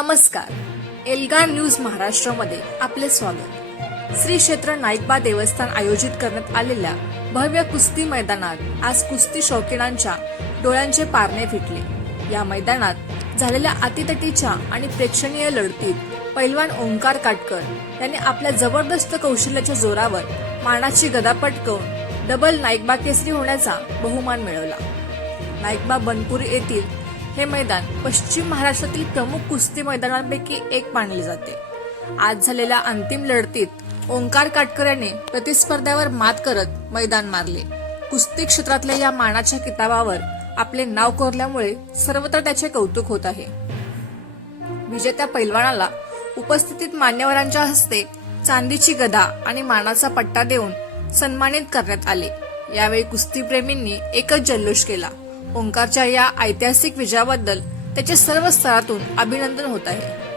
नमस्कार. एल्गार न्यूज महाराष्ट्रामध्ये आपले स्वागत. श्री क्षेत्र नाईकबा देवस्थान आयोजित करण्यात आलेल्या भव्य कुस्ती मैदानात आज कुस्ती शौकीनांच्या डोळ्यांचे पारणे फिटले. या मैदानात झालेल्या अतितटीच्या आणि प्रेक्षणीय लढतीत पैलवान ओंकार काटकर यांनी आपल्या जबरदस्त कौशल्याच्या जोरावर मानाची गदा पटकावून डबल नाईकबा केसरी होण्याचा बहुमान मिळवला. नाईकबा बनपुरी येथील हे मैदान पश्चिम महाराष्ट्रातील प्रमुख कुस्ती मैदानांपैकी एक मानले जाते. आज झालेल्या अंतिम लढतीत ओंकार काटकर यांनी प्रतिस्पर्ध्यावर मात करत मैदान मारले. कुस्ती क्षेत्रातल्या या मानाच्या किताबावर आपले नाव कोरल्यामुळे सर्वत्र त्याचे कौतुक होत आहे. विजेत्या पैलवानाला उपस्थित मान्यवरांच्या हस्ते चांदीची गदा आणि मानाचा पट्टा देऊन सन्मानित करण्यात आले. यावेळी कुस्तीप्रेमींनी एकच जल्लोष केला. ओंकारच्या या ऐतिहासिक विजयाबद्दल त्याचे सर्व स्तरातून अभिनंदन होत आहे.